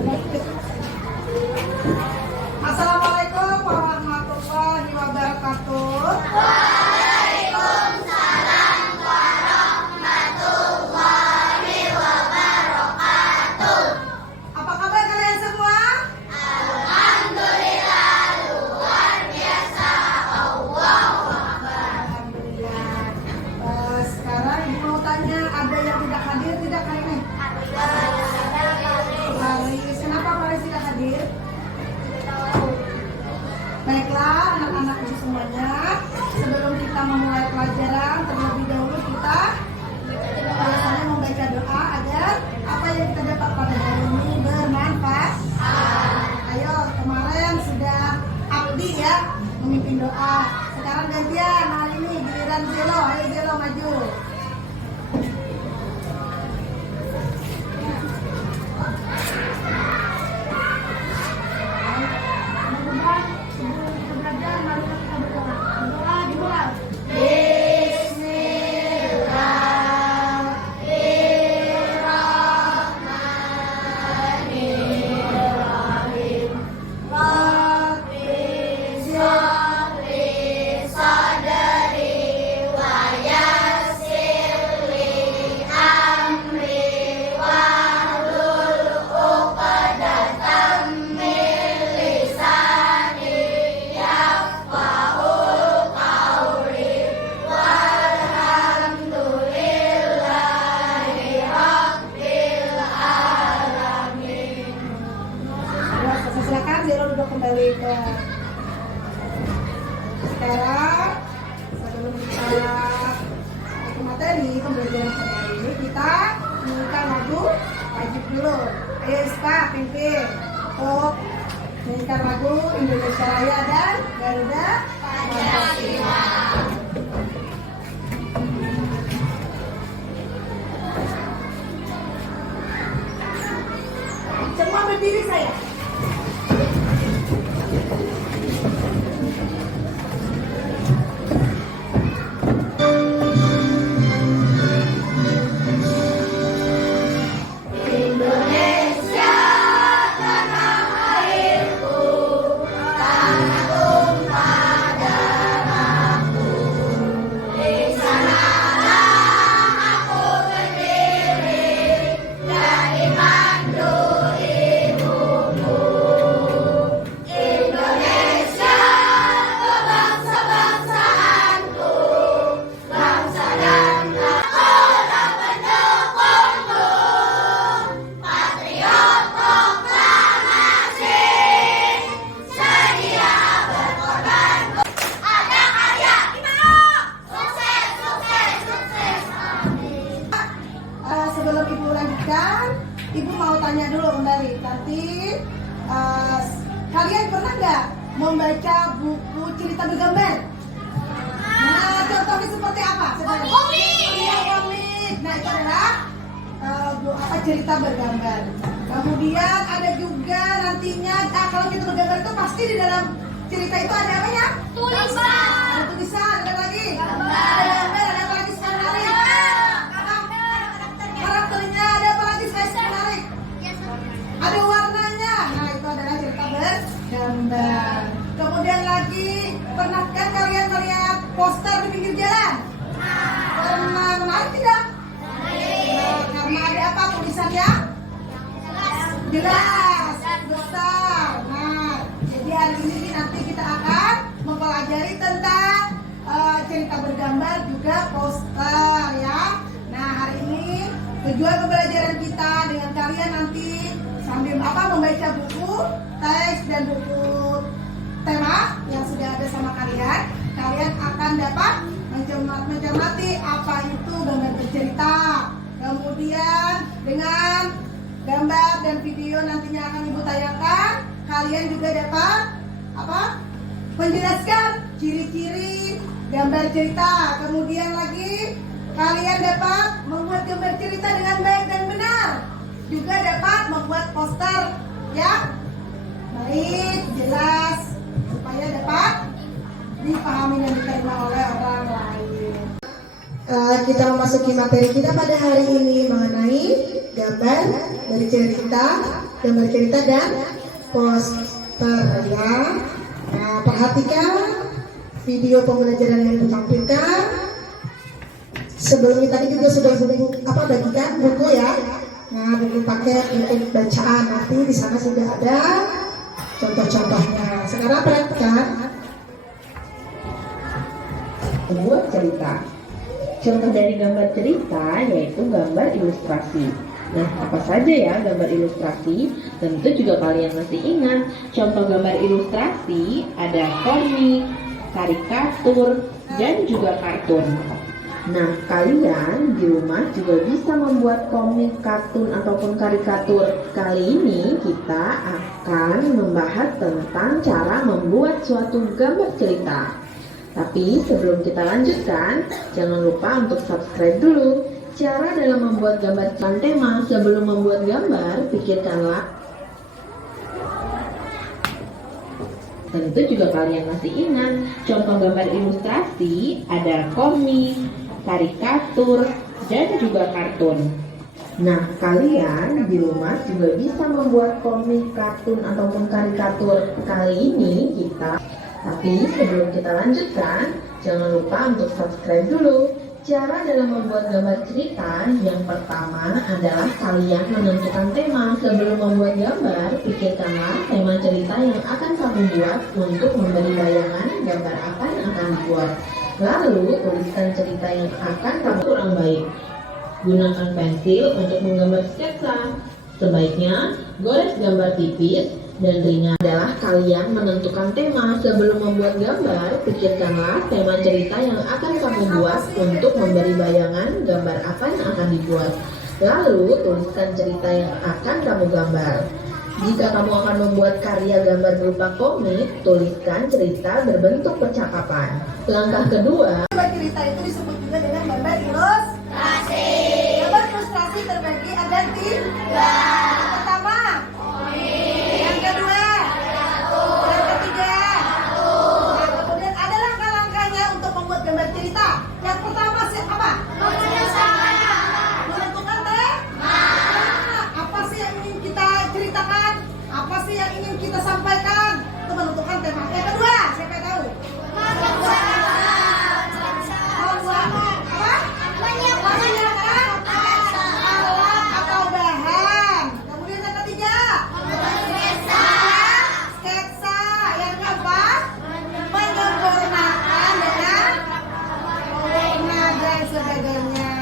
Assalamualaikum warahmatullahi wabarakatuh. Waalaikumsalam warahmatullahi wabarakatuh. Apa kabar kalian semua? Alhamdulillah, luar biasa. Allahu Akbar. Alhamdulillah. Sekarang ibu mau tanya, ada yang tidak hadir tidak hari ini? Faris, kenapa Faris tidak hadir? Baiklah anak-anak ibu semuanya, sebelum kita memulai pelajaran terlebih dahulu kita biasanya membaca doa agar apa yang kita dapat pada hari ini bermanfaat. Ayo, kemarin sudah Abdi ya memimpin doa. Sekarang gantian, hari ini giliran Zelo. Ayo Zelo maju. Silakan Zero duduk kembali ke sekarang. Sebelum kita ke materi pembelajaran hari ini, kita nyanyikan lagu wajib dulu. Ayo Iska, pimpin untuk nyanyikan lagu Indonesia Raya dan Garuda Pancasila. Semua berdiri saya. Indonesia, tanah airku, tanah tumpah darahku. Di sanalah aku berdiri dan dipandu ibuku. Indonesia, kebangsa-bangsaanku, bangsa dan kota pendukungku. Patriot proklamasi, sedia berkorban. Ada karya kita, sukses, sukses, sukses. Amin. Sebelum ibu lanjutkan, ibu mau tanya dulu kembali. Nanti kalian pernah nggak membaca buku cerita bergambar? Nah, contohnya seperti apa? Komik. Iya, komik. Nah, itu adalah cerita bergambar. Kemudian ada juga nantinya, kalau kita bergambar itu pasti di dalam cerita itu ada apa ya? Tulisan. Ada tulisan, ada lagi. Gambar. Ada gambar, ada apa lagi sekali menarik? Karakternya ada apa lagi sekali menarik? Ada warnanya. Nah, itu adalah cerita bergambar. Kemudian lagi, pernahkah kalian melihat poster di pinggir jalan? Pernah, menarik tidak? Nah, karena ada apa tulisannya? Jelas, besar. Nah, jadi hari ini nanti kita akan mempelajari tentang cerita bergambar juga poster ya. Nah, hari ini tujuan pembelajaran kita dengan kalian nanti sambil membaca buku teks dan buku tema yang sudah ada sama kalian. Kalian akan dapat mencermati apa itu gambar bercerita. Kemudian dengan gambar dan video nantinya akan ibu tayangkan, kalian juga dapat menjelaskan ciri-ciri gambar cerita. Kemudian lagi kalian dapat membuat gambar cerita dengan baik dan benar. Juga dapat membuat poster ya. Baik, jelas supaya dapat dipahami dan diterima oleh orang lain. kita memasuki materi kita pada hari ini mengenai gambar cerita dan poster ya. Nah, perhatikan video pembelajaran yang ditampilkan. Sebelumnya tadi juga sudah bagikan buku ya. Nah, buku paket untuk bacaan, nanti di sana sudah ada contoh-contohnya. Sekarang perhatikan. Membuat cerita. Contoh dari gambar cerita yaitu gambar ilustrasi. Nah, apa saja ya gambar ilustrasi? Tentu juga kalian masih ingat. Contoh gambar ilustrasi ada komik, karikatur, dan juga kartun. Nah, kalian di rumah juga bisa membuat komik, kartun, ataupun karikatur. Kali ini kita akan membahas tentang cara membuat suatu gambar cerita. Tapi sebelum kita lanjutkan, jangan lupa untuk subscribe dulu. Cara dalam membuat gambar tema. Sebelum membuat gambar, pikirkanlah. Tentu juga kalian masih ingat, contoh gambar ilustrasi ada komik, karikatur, dan juga kartun. Nah, kalian di rumah juga bisa membuat komik, kartun, ataupun karikatur. Kali ini tapi sebelum kita lanjutkan, jangan lupa untuk subscribe dulu. Cara dalam membuat gambar cerita, yang pertama adalah kalian menentukan tema. Sebelum membuat gambar, pikirkanlah tema cerita yang akan kamu buat untuk memberi bayangan gambar apa yang akan dibuat. Lalu, tuliskan cerita yang akan kamu kurang baik. Gunakan pensil untuk menggambar sketsa. Sebaiknya, gores gambar tipis dan ringan. Adalah kalian menentukan tema. Sebelum membuat gambar, pikirkanlah tema cerita yang akan kamu buat untuk memberi bayangan gambar apa yang akan dibuat. Lalu, tuliskan cerita yang akan kamu gambar. Jika kamu akan membuat karya gambar berupa komik, tuliskan cerita berbentuk percakapan. Langkah kedua, Gambar cerita itu disebut juga dengan gambar ilustrasi. Gambar ilustrasi terbagi ada tiga. Yang pertama, yang kedua, yang ketiga. Nah, kemudian ada langkah-langkahnya untuk membuat gambar cerita. Yang pertama apa? Menentukan tema. Apa sih yang ingin kita ceritakan? Apa sih yang ingin kita sampaikan? Itu menentukan tema. Yang kedua, siapa yang tahu? Alat atau bahan. Kemudian yang ketiga, sketsa. Yang keempat, menyempurnakan dengan warna dan sebagainya.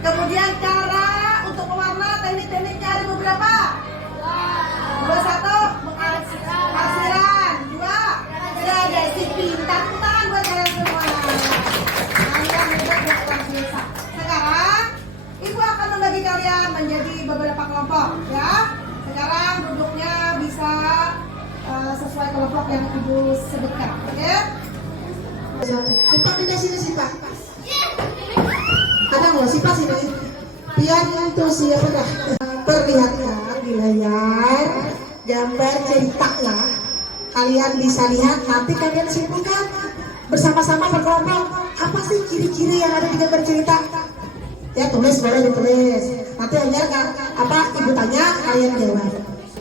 Kemudian cara untuk mewarna, teknik-tekniknya ada beberapa. Dua, satu, pengarsiran. Dua, gradasi pintar. Tangan buat kalian semua. Kalian hebat dan luar biasa. Sekarang, Ibu akan membagi kalian menjadi beberapa kelompok, ya. Sekarang duduknya bisa sesuai kelompok yang Ibu sebutkan, oke? Siapa pindah sini, Siapa? Ada nggak Siapa sini? Biar itu siapa dah? Perlihatkan di layar gambar ceritanya. Kalian bisa lihat, nanti kalian simpulkan bersama-sama berkelompok. Apa sih ciri-ciri yang ada di gambar cerita? Ya, tulis, boleh ditulis. Nanti hanya Ibu tanya, kalian jawab.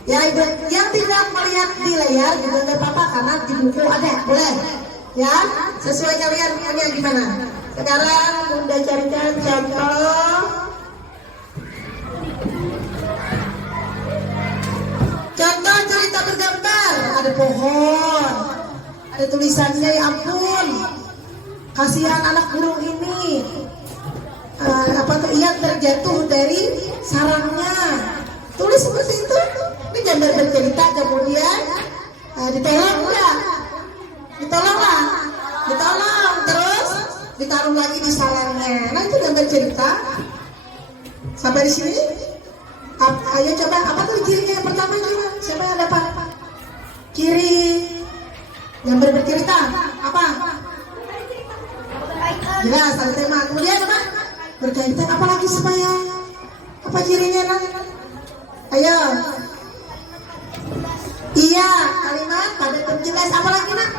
Ya, Ibu yang tidak melihat di layar juga nggak apa-apa karena di buku ada, boleh. Ya, sesuai kalian punya gimana. Sekarang Bunda carikan contoh. Contoh cerita bergambar. Ada pohon, ada tulisannya, ya ampun, kasihan anak burung ini. Ia terjatuh dari sarangnya. Tulis seperti itu. Ini gambar bercerita. Kemudian ditolong enggak? Ditolong. Terus ditaruh lagi di sarangnya. Nah, itu gambar cerita. Sampai di sini. Ayo coba, apa tuh cirinya yang pertama coba? Siapa yang dapat? Ciri gambar bercerita apa? Jelas, ada tema. Kemudian apa? Berkaitan apa lagi supaya apa cirinya nak? Ayo. Iya, kalimat padat dan jelas. Apa lagi nak?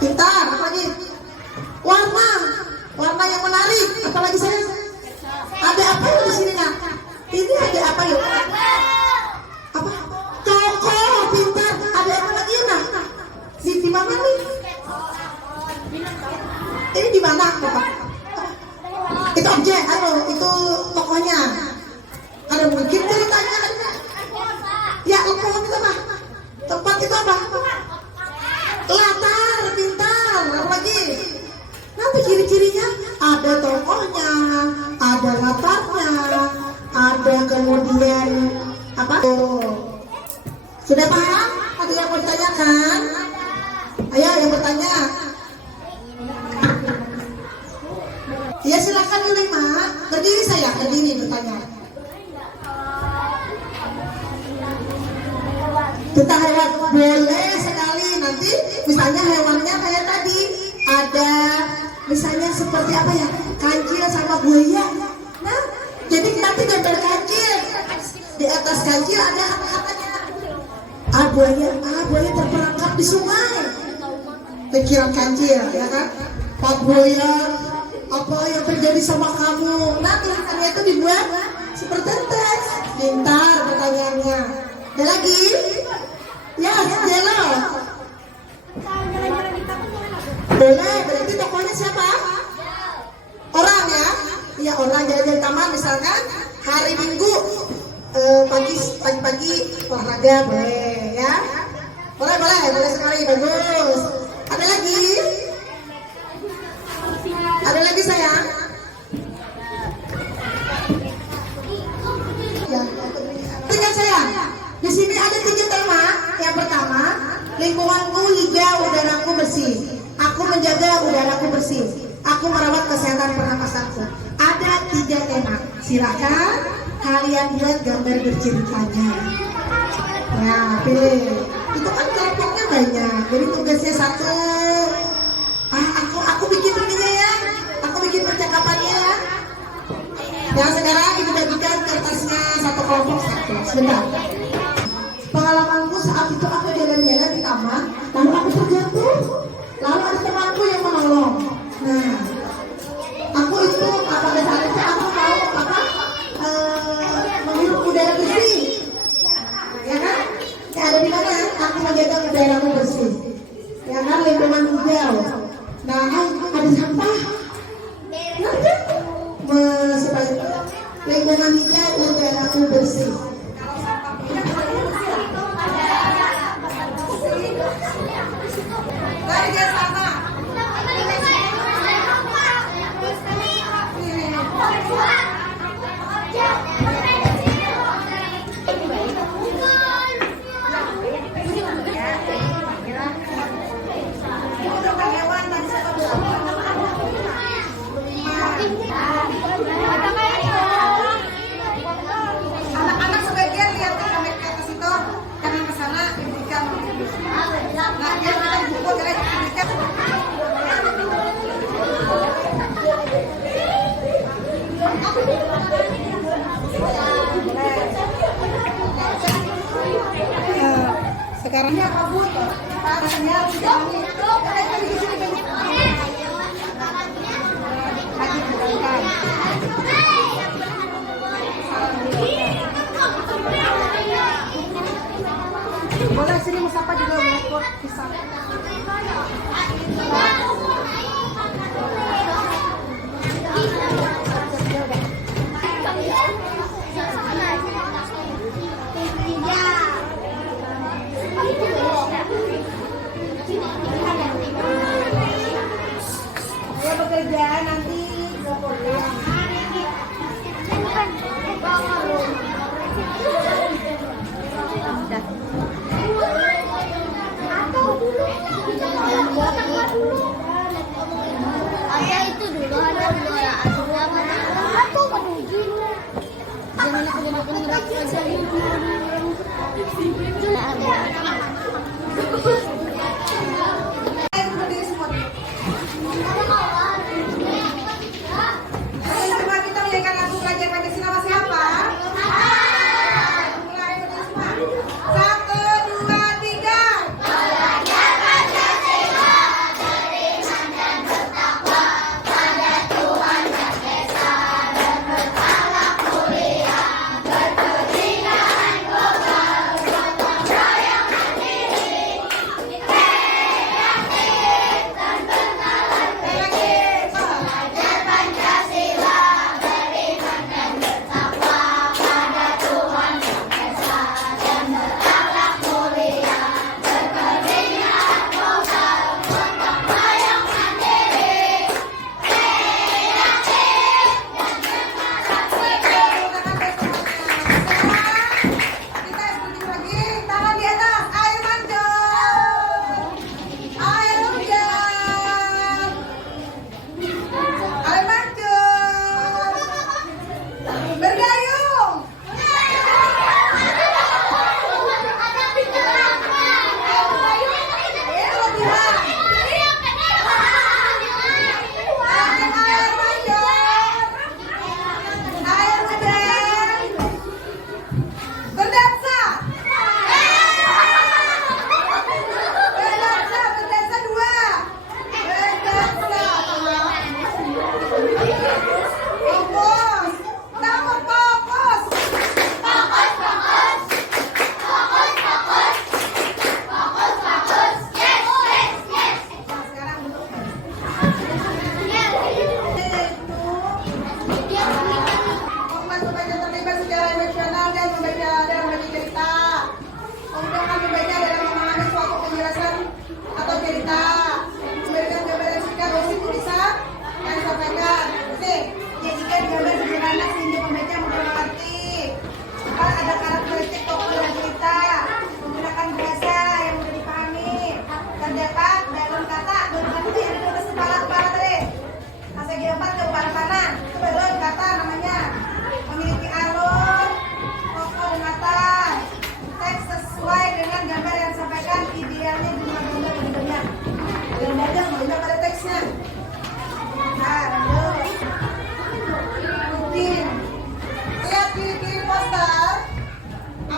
Pintar, apa lagi? Warna. mana Bapak? Itu objek atau itu tokohnya? Ada mungkin ceritanya? Ya, pohon itu apa? Tempat itu apa? Latar, pintar. Apa lagi? Nanti ciri-cirinya ada tokohnya, ada latarnya, ada kemudian apa? Sudah paham? Ada yang mau ditanyakan? Ayo yang bertanya. Ya silakan Lima. Berdiri saya, berdiri bertanya. Tentang hewan boleh sekali, nanti misalnya hewannya kayak tadi ada misalnya seperti apa ya, kancil sama buaya. Nah jadi nanti gambar kancil, di atas kancil ada kata-katanya. Buaya terperangkap di sungai. Pikiran kancil ya kan, Pak buaya apa yang terjadi sama kamu. Nah tulisannya itu dibuat seperti teks. Pintar pertanyaannya. Ada lagi? Ya, Jelo. Boleh, berarti tokohnya siapa? Orang ya? Iya orang jalan-jalan taman misalkan hari Minggu pagi-pagi olahraga boleh ya? Boleh sekali, bagus. Ada lagi? Ada lagi sayang? Ya, tinggal sayang. Di sini ada 3 tema. Yang pertama, lingkunganku hijau, udaraku bersih. Aku menjaga udaraku bersih. Aku merawat kesehatan pernapasanku. Ada 3 tema. Silakan kalian buat gambar berceritanya. Nah, pilih. Itu kan kelompoknya banyak. Jadi tugasnya 1. Aku bikin ininya ya. Aku bikin percakapannya ya. Yang sekarang ibu bagikan kertasnya 1 kelompok 1. Sebentar. Pengalamanku saat itu aku jalan-jalan di taman, lalu aku terjatuh, lalu ada temanku yang menolong. Nah, aku itu pada saat itu aku mau menghirup udara bersih, ya kan? Ya, ada di mana? Aku menjaga udaraku bersih, ya kan? Lingkungan hijau. Nah, ada sampah. Nah, supaya lingkungan hijau, udaraku bersih. Kerja sama. Anak-anak sebagian lihat ke atas itu, jangan ke sana diberikan. Nah, yang kita buku adalah diberikan. Sekarangnya kabut, tangannya tidak boleh sini Mustafa juga meliput pisang. Ya bekerja nanti Ada itu dulu, ada dulu ya. Aku menuju. Jangan aku gunakan coba kita menyanyikan lagu belajar Pancasila sama siapa? Mulai semua. 1, 2, 3. belajar Pancasila, beriman dan bertakwa pada Tuhan dan Esa dan berakhlak mulia, berkelindahan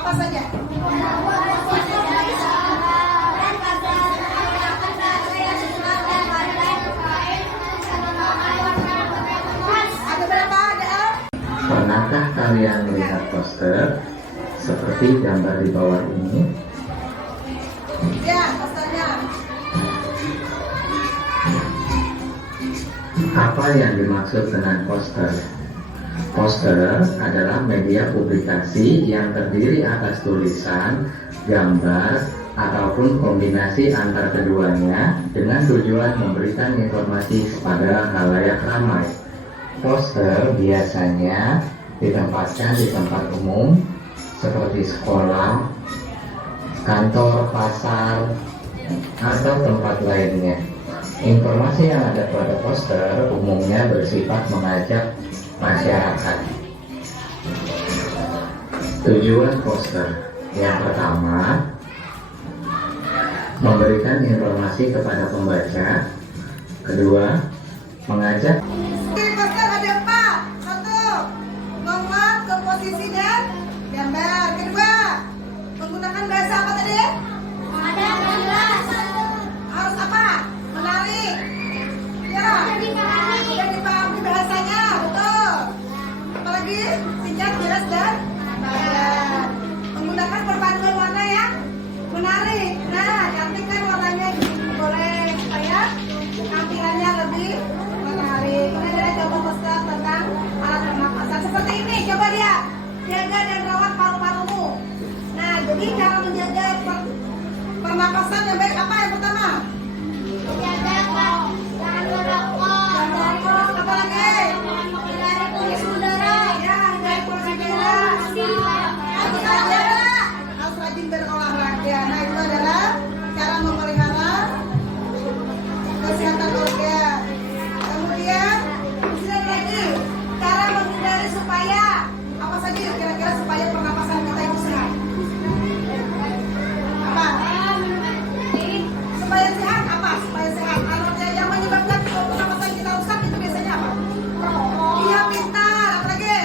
apa saja? Ada berapa? Ada? Pernahkah kalian melihat poster seperti gambar di bawah ini? Ya, posternya. Apa yang dimaksud dengan poster? Poster adalah media publikasi yang terdiri atas tulisan, gambar, ataupun kombinasi antar keduanya dengan tujuan memberikan informasi kepada khalayak ramai. Poster biasanya ditempatkan di tempat umum seperti sekolah, kantor, pasar, atau tempat lainnya. Informasi yang ada pada poster umumnya bersifat mengajak masyarakat. Tujuan poster yang pertama, memberikan informasi kepada pembaca. Kedua, mengajak. Di poster ada 4. 1. Nomor, komposisi, dan gambar. Kedua, menggunakan bahasa apa tadi? Harus apa? Menarik. Ya. Dan dipahami bahasanya, betul. Apalagi singkat, jelas, dan padat. Menggunakan perpaduan warna yang menarik. Nah, cantik kan warnanya, boleh supaya tampilannya lebih menarik. Ini adalah contoh poster tentang alat pernapasan seperti ini. Coba lihat, jaga dan rawat paru-parumu. Nah, jadi cara menjaga pernapasan yang baik apa yang pertama? Jangan merokok. Apa lagi? Hindari polusi udara. Ya, hindari polusi udara. Harus rajin berolahraga. Nah, itu adalah cara memelihara kesehatan organ. Kemudian, sini lagi cara menghindari supaya apa saja kira-kira supaya pernapasan kita itu sehat. Apa? Supaya sehat apa? Supaya sehat. Kalau yang menyebabkan pernapasan kita rusak itu biasanya apa? Iya, pintar. Apa lagi?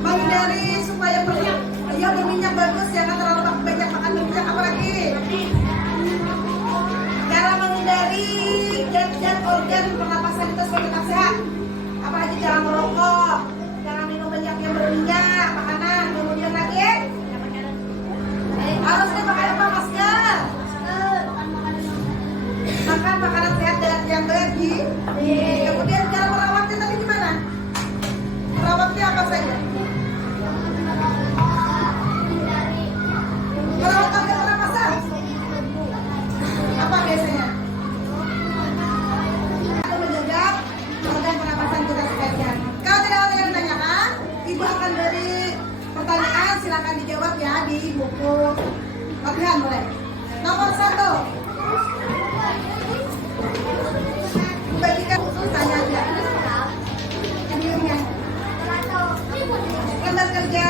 Menghindari supaya berminyak bagus, jangan terlalu banyak makan minyak. Apa lagi? Cara menghindari zat organ pernapasan kita supaya tetap sehat. Apalagi jangan merokok, jangan minum banyak yang berminyak, makanan. Kemudian lagi harusnya pakai apa? Masker. Makan makanan sehat dan yang bergizi. Kemudian cara merawatnya tadi gimana? Merawatnya apa saja? Merawat organ pernapasan. Apa biasanya? Menjaga organ pernapasan kita supaya sehat. Kalau tidak ada yang menanyakan, Ibu akan beri pertanyaan, silakan dijawab ya di buku latihan boleh. Nomor 1. Bagikan tanya aja. Judulnya. Lembar kerja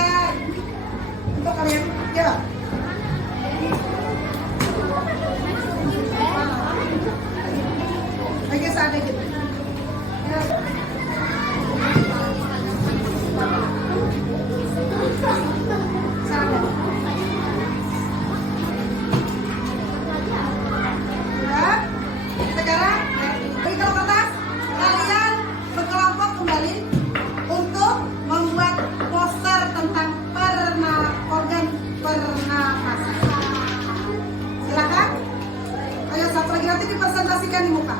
untuk kalian jawab. Lagi saat gitu. Sekarang beri tahu kertas, kalian berkelompok kembali untuk membuat poster tentang organ pernapasan. Silakan. Ayo satu lagi nanti dipresentasikan di muka.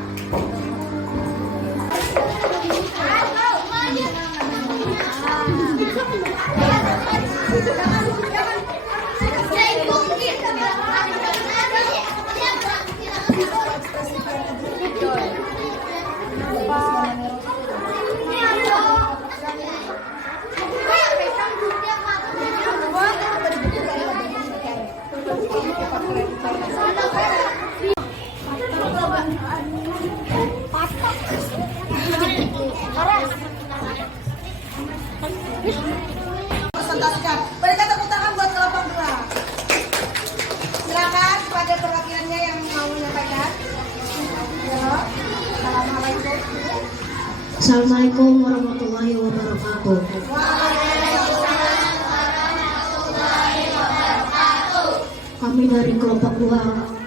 Presentasikan. Berikan tepuk tangan buat kelompok 2. Silakan kepada perwakilannya yang mau menyampaikan. Halo. Assalamualaikum. Assalamualaikum warahmatullahi wabarakatuh. Waalaikumsalam. kami dari kelompok 2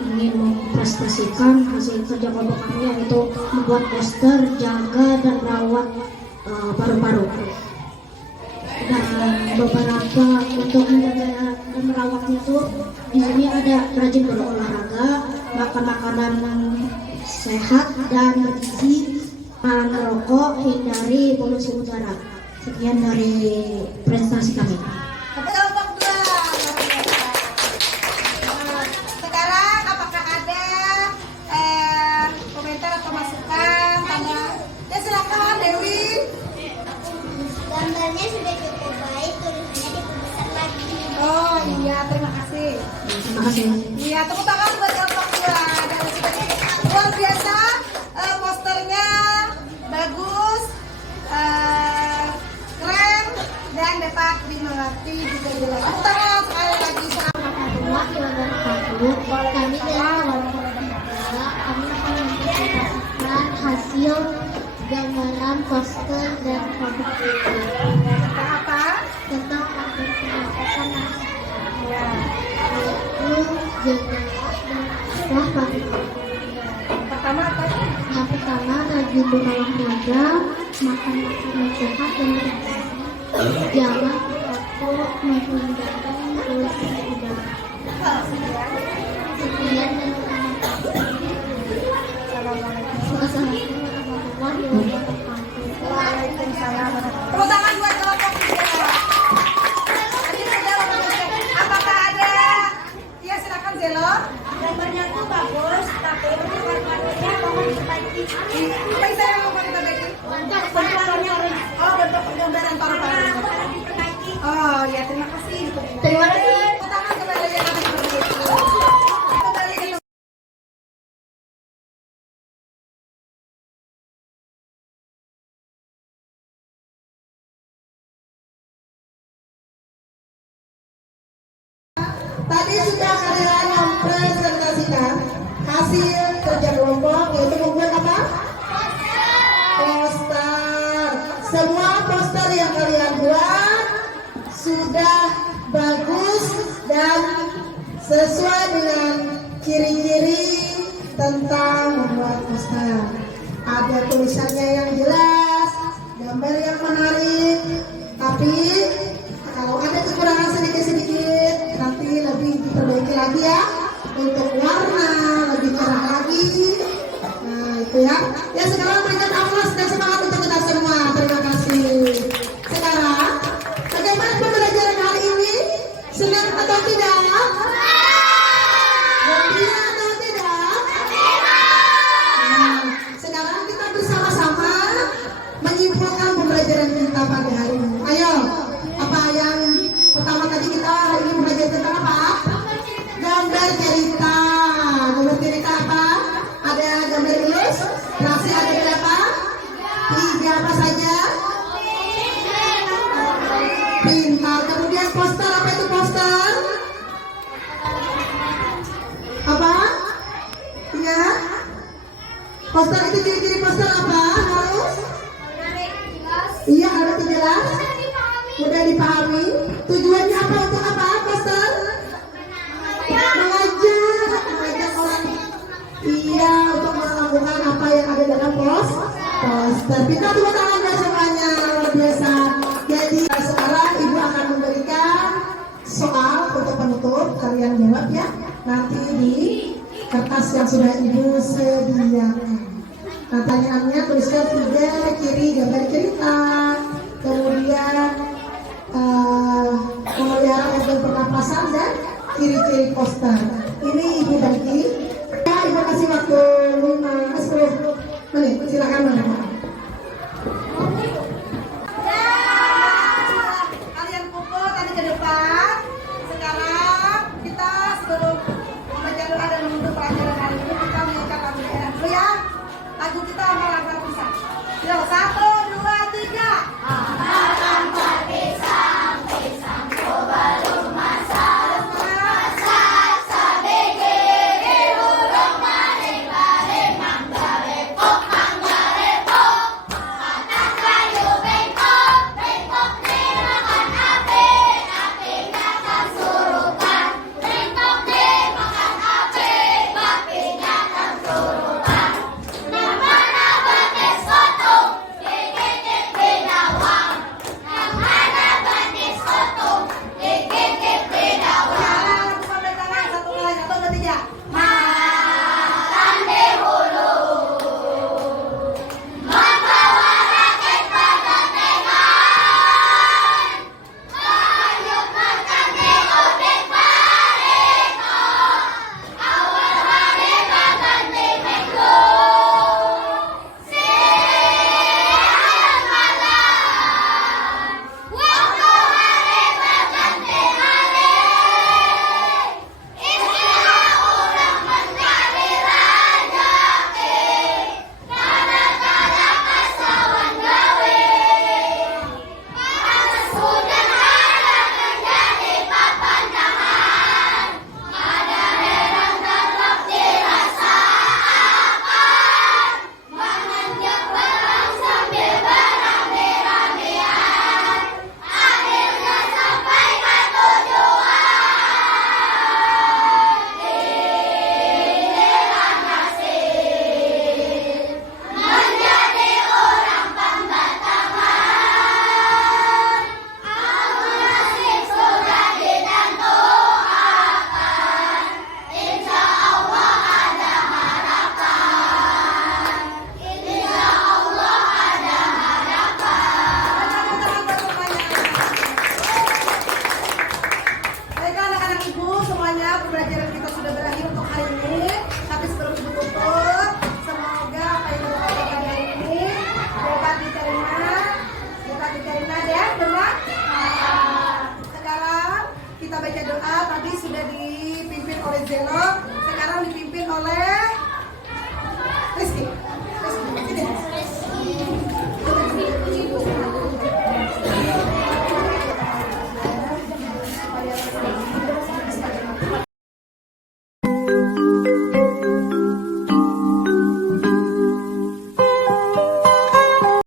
ingin memprestasikan hasil kerja kelompok kami, yaitu membuat poster jaga dan rawat paru-paru. Dan beberapa untuk menjaga dan merawatnya itu di sini ada rajin berolahraga, makan makanan yang sehat dan bergizi, merokok, hindari polusi udara. Sekian dari presentasi kami. Kelompok 2. Sekarang apakah ada komentar atau masukan? Ya silakan Dewi. Gambarnya sudah cukup baik, tulisannya diperbesar lagi. Oh iya, terima kasih. Terima kasih. Iya, tepuk tangan buat kelompok 2. Dan luar biasa, posternya bagus, keren, dan dapat dimengerti juga jelas. Tepuk tangan sekali lagi. Kami dari kelompok 3 kami akan mempresentasikan hasil gambaran poster dan produk kita Tentang apa? tentang produk pernapasan Ya. yaitu jendela dan arah paru-paru. Pertama apa? Yang pertama rajin berolahraga, makan makanan sehat dan bergizi, jangan merokok, menghindari polusi udara. Sekian dan terima kasih. Wassalamualaikum warahmatullahi wabarakatuh. Waalaikumsalam. Tepuk tangan buat kelompok 3. Tadi sudah menyebutkan. Apakah ada? Ya silakan Zelo. Gambarnya tuh bagus, tapi untuk warnanya mohon diperbaiki. Apa yang saya mau diperbaiki? Oh, bentuk penggambaran paru-paru. Oh ya, terima kasih. Terima kasih. Tepuk tangan kembali yang akan diperbaiki. Kembali ke tadi sudah kalian mempresentasikan hasil kerja kelompok, yaitu membuat apa? Poster. Semua poster yang kalian buat sudah bagus dan sesuai dengan ciri-ciri tentang membuat poster. Ada tulisannya yang jelas, gambar yang menarik, tapi kalau ada kekurangan sedikit-sedikit nanti lebih diperbaiki lagi ya, untuk warna lebih cerah lagi. Nah itu ya. Ya sekarang berikan aplaus dan semangat untuk kita semua. Terima kasih. Sekarang bagaimana pembelajaran hari ini? Senang atau tidak? Gembira atau tidak? Nah, sekarang kita bersama-sama menyimpulkan pembelajaran kita pada hari ini. Ayo, apa yang pertama tadi kita hari ini belajar tentang apa? Gambar cerita. Gambar cerita apa? Ada gambar ilustrasi, ada berapa? 3 apa saja? Pintar. Kemudian poster, apa itu poster? Apa? Ya. Poster itu ciri-ciri poster apa? Harus? Iya, harus jelas. Mudah dipahami. Tujuannya apa, untuk apa poster? Mengajak orang. Iya, untuk melakukan apa yang ada dalam poster. Kita tepuk tangan ya semuanya, luar biasa. Jadi sekarang ibu akan memberikan soal untuk penutup, kalian jawab ya. Nanti di kertas yang sudah ibu sediakan. Nah, pertanyaannya tuliskan 3 ciri gambar cerita, kemudian memelihara organ pernapasan dan ciri-ciri poster. Ini ibu bagi. Ya, ibu kasih waktu 5-10 menit. Silakan Mama.